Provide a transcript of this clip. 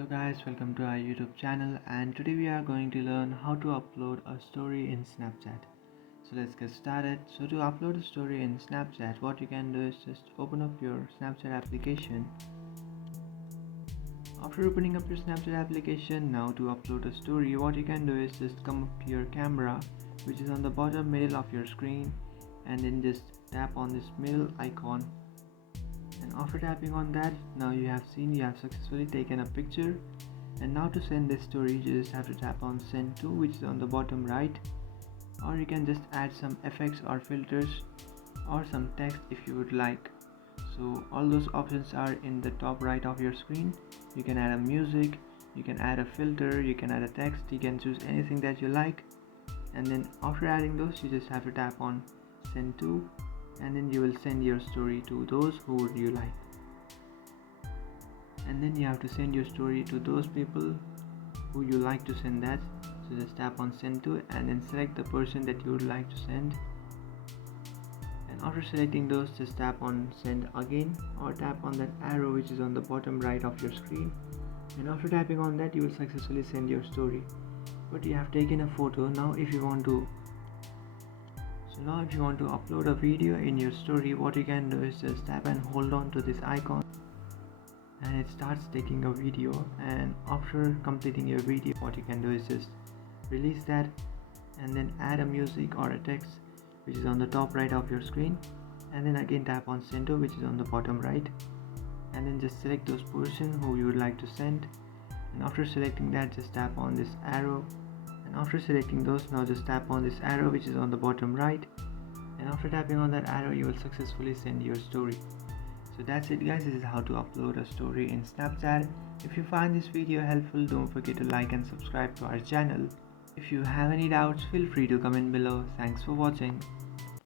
Hello guys, welcome to our YouTube channel, and today we are going to learn how to upload a story in Snapchat. So let's get started. So to upload a story in Snapchat, what you can do is just open up your Snapchat application. After opening up your Snapchat application, now to upload a story, what you can do is just come up to your camera, which is on the bottom middle of your screen, and then just tap on this middle icon. And after tapping on that, now you have successfully taken a picture. And now to send this story, you just have to tap on send to, which is on the bottom right, or you can just add some effects or filters or some text if you would like. So all those options are in the top right of your screen. You can add a music, you can add a filter, you can add a text, you can choose anything that you like. And then after adding those, you just have to tap on send to, and then you will send your story to those who would you like. And then you have to send your story to those people who you like to send that. So just tap on send to and then select the person that you would like to send. And after selecting those, just tap on send again, or tap on that arrow which is on the bottom right of your screen. And after tapping on that, you will successfully send your story. But you have taken a photo. Now if you want to upload a video in your story, what you can do is just tap and hold on to this icon, and it starts taking a video. And after completing your video, what you can do is just release that and then add a music or a text which is on the top right of your screen, and then again tap on send to, which is on the bottom right, and then just select those person who you would like to send. And after selecting that, just tap on this arrow, and after selecting those, now just tap on this arrow which is on the bottom right, and after tapping on that arrow, you will successfully send your story. So that's it guys, this is how to upload a story in Snapchat. If you find this video helpful, don't forget to like and subscribe to our channel. If you have any doubts, feel free to comment below. Thanks for watching.